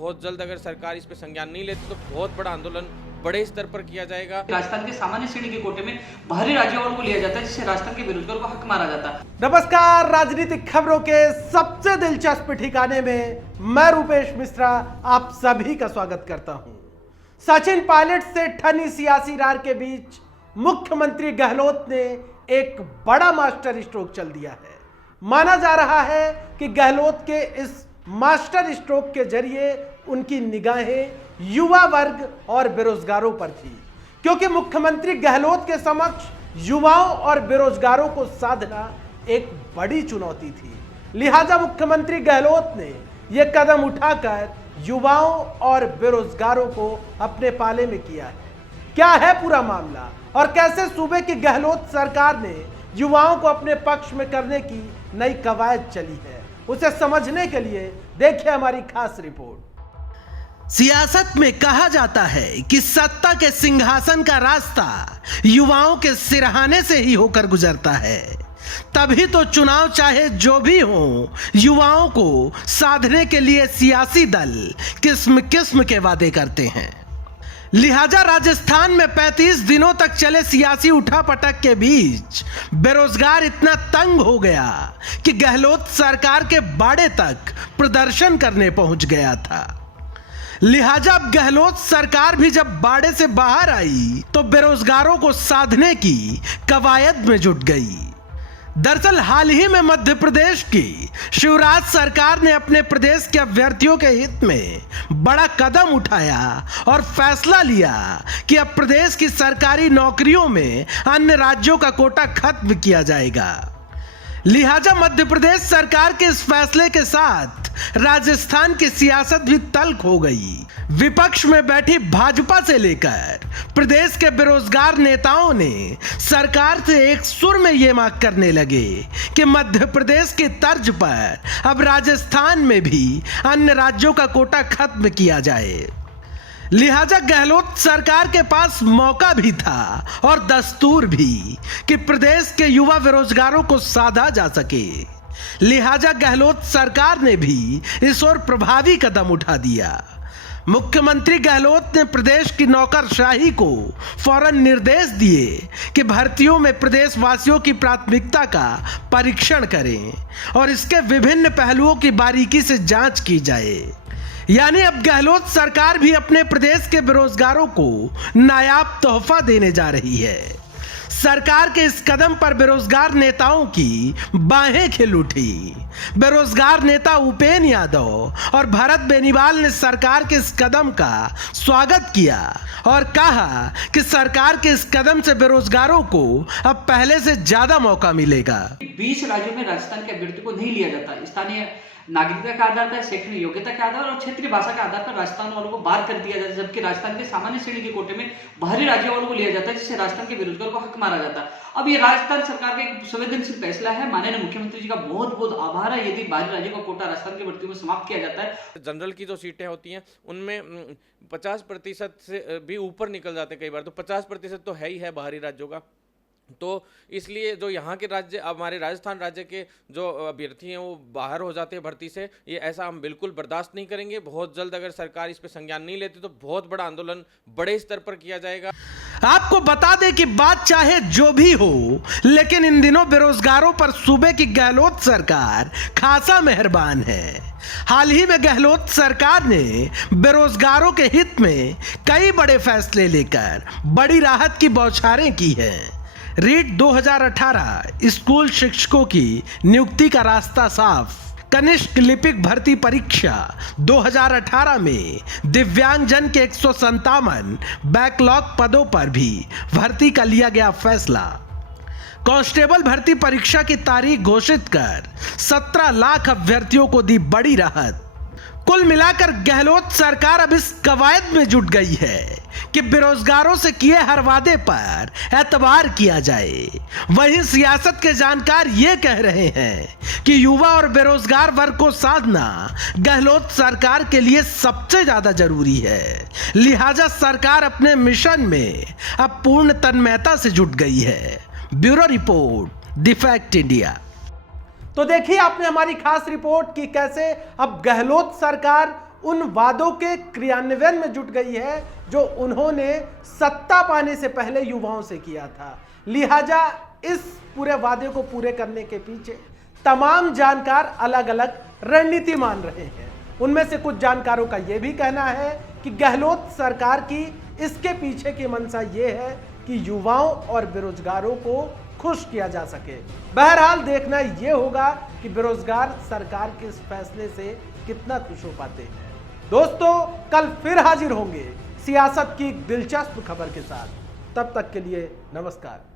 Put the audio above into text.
बहुत जल्द अगर सरकार इस पे संज्ञान नहीं लेती तो बहुत बड़ा आंदोलन बड़े स्तर पर किया जाएगा। राजस्थान के सामान्य श्रेणी के कोटे में बाहरी राज्यों वालों को लिया जाता है, जिससे राजस्थान के बेरोजगारों को हक मारा जाता है। नमस्कार, राजनीतिक खबरों के सबसे दिलचस्प ठिकाने में मैं रूपेश मिश्रा आप सभी का स्वागत करता हूं। सचिन पायलट से ठनी सियासी रार के बीच मुख्यमंत्री गहलोत ने एक बड़ा मास्टर स्ट्रोक चल दिया है। माना जा रहा है कि गहलोत के इस मास्टर स्ट्रोक के जरिए उनकी निगाहें युवा वर्ग और बेरोजगारों पर थी, क्योंकि मुख्यमंत्री गहलोत के समक्ष युवाओं और बेरोजगारों को साधना एक बड़ी चुनौती थी। लिहाजा मुख्यमंत्री गहलोत ने यह कदम उठाकर युवाओं और बेरोजगारों को अपने पाले में किया है। क्या है पूरा मामला और कैसे सूबे की गहलोत सरकार ने युवाओं को अपने पक्ष में करने की नई कवायद चली है, उसे समझने के लिए देखिए हमारी खास रिपोर्ट। सियासत में कहा जाता है कि सत्ता के सिंहासन का रास्ता युवाओं के सिरहाने से ही होकर गुजरता है। तभी तो चुनाव चाहे जो भी हो, युवाओं को साधने के लिए सियासी दल किस्म किस्म के वादे करते हैं। लिहाजा राजस्थान में 35 दिनों तक चले सियासी उठापटक के बीच बेरोजगार इतना तंग हो गया कि गहलोत सरकार के बाड़े तक प्रदर्शन करने पहुंच गया था। लिहाजा अब गहलोत सरकार भी जब बाड़े से बाहर आई तो बेरोजगारों को साधने की कवायद में जुट गई। दरअसल हाल ही में मध्य प्रदेश की शिवराज सरकार ने अपने प्रदेश के अभ्यर्थियों के हित में बड़ा कदम उठाया और फैसला लिया कि अब प्रदेश की सरकारी नौकरियों में अन्य राज्यों का कोटा खत्म किया जाएगा। लिहाजा मध्य प्रदेश सरकार के इस फैसले के साथ राजस्थान की सियासत भी तल्ख हो गई। विपक्ष में बैठी भाजपा से लेकर प्रदेश के बेरोजगार नेताओं ने सरकार से एक सुर में यह मांग करने लगे कि मध्य प्रदेश की तर्ज पर अब राजस्थान में भी अन्य राज्यों का कोटा खत्म किया जाए। लिहाजा गहलोत सरकार के पास मौका भी था और दस्तूर भी कि प्रदेश के युवा बेरोजगारों को साधा जा सके। लिहाजा गहलोत सरकार ने भी इस ओर प्रभावी कदम उठा दिया। मुख्यमंत्री गहलोत ने प्रदेश की नौकरशाही को फौरन निर्देश दिए कि भर्तियों में प्रदेश वासियों की प्राथमिकता का परीक्षण करें और इसके विभिन्न पहलुओं की बारीकी से जांच की जाए। यानी अब गहलोत सरकार भी अपने प्रदेश के बेरोजगारों को नायाब तोहफा देने जा रही है। सरकार के इस कदम पर बेरोजगार नेताओं की बाहें खिल उठी। बेरोजगार नेता उपेंद्र यादव और भरत बेनीवाल ने सरकार के इस कदम का स्वागत किया और कहा कि सरकार के इस कदम से बेरोजगारों को अब पहले से ज्यादा मौका मिलेगा। 20 राज्यों में राजस्थान के अभ्यर्थी को नहीं लिया जाता। स्थानीय नागरिकता के आधार पर, शैक्षणिक योग्यता के आधार और क्षेत्रीय भाषा के आधार पर राजस्थान वालों को बाहर कर दिया जाता है, जबकि राजस्थान के सामान्य श्रेणी के कोटे में बाहरी राज्यों वालों को लिया जाता है, जिससे राजस्थान के बेरोजगारों को हक मारा जाता है। अब ये राजस्थान सरकार का एक संवेदनशील फैसला है। माननीय मुख्यमंत्री जी का बहुत बहुत आभार है यदि बाहरी राज्यों का कोटा राजस्थान की भर्तियों में समाप्त किया जाता है। जनरल की जो सीटें होती हैं उनमें 50% से भी ऊपर निकल जाते हैं कई बार, तो 50% तो है ही है बाहरी राज्यों का। तो इसलिए जो यहाँ के राज्य, हमारे राजस्थान राज्य के जो अभ्यर्थी हैं वो बाहर हो जाते हैं भर्ती से, ये ऐसा हम बिल्कुल बर्दाश्त नहीं करेंगे। बहुत जल्द अगर सरकार इस पे संज्ञान नहीं लेती तो बहुत बड़ा आंदोलन बड़े स्तर पर किया जाएगा। आपको बता दें कि बात चाहे जो भी हो, लेकिन इन दिनों बेरोजगारों पर सूबे की गहलोत सरकार खासा मेहरबान है। हाल ही में गहलोत सरकार ने बेरोजगारों के हित में कई बड़े फैसले लेकर बड़ी राहत की बौछारें की हैं। रीट 2018 स्कूल शिक्षकों की नियुक्ति का रास्ता साफ। कनिष्ठ लिपिक भर्ती परीक्षा 2018 में दिव्यांगजन के 157 बैकलॉग पदों पर भी भर्ती का लिया गया फैसला। कांस्टेबल भर्ती परीक्षा की तारीख घोषित कर 17 लाख अभ्यर्थियों को दी बड़ी राहत। कुल मिलाकर गहलोत सरकार अब इस कवायद में जुट गई है कि बेरोजगारों से किए हर वादे पर एतबार किया जाए। वहीं सियासत के जानकार ये कह रहे हैं कि युवा और बेरोजगार वर्ग को साधना गहलोत सरकार के लिए सबसे ज्यादा जरूरी है। लिहाजा सरकार अपने मिशन में अब पूर्ण तन्मयता से जुट गई है। Bureau report, the fact India. तो देखिए आपने हमारी खास रिपोर्ट की कैसे अब गहलोत सरकार उन वादों के क्रियान्वयन में जुट गई है जो उन्होंने सत्ता पाने से पहले युवाओं से किया था। लिहाजा इस पूरे वादे को पूरे करने के पीछे तमाम जानकार अलग अलग रणनीति मान रहे हैं। उनमें से कुछ जानकारों का यह भी कहना है कि गहलोत सरकार की इसके पीछे की मंशा यह है कि युवाओं और बेरोजगारों को खुश किया जा सके। बहरहाल देखना यह होगा कि बेरोजगार सरकार के इस फैसले से कितना खुश हो पाते हैं। दोस्तों, कल फिर हाजिर होंगे सियासत की एक दिलचस्प खबर के साथ। तब तक के लिए नमस्कार।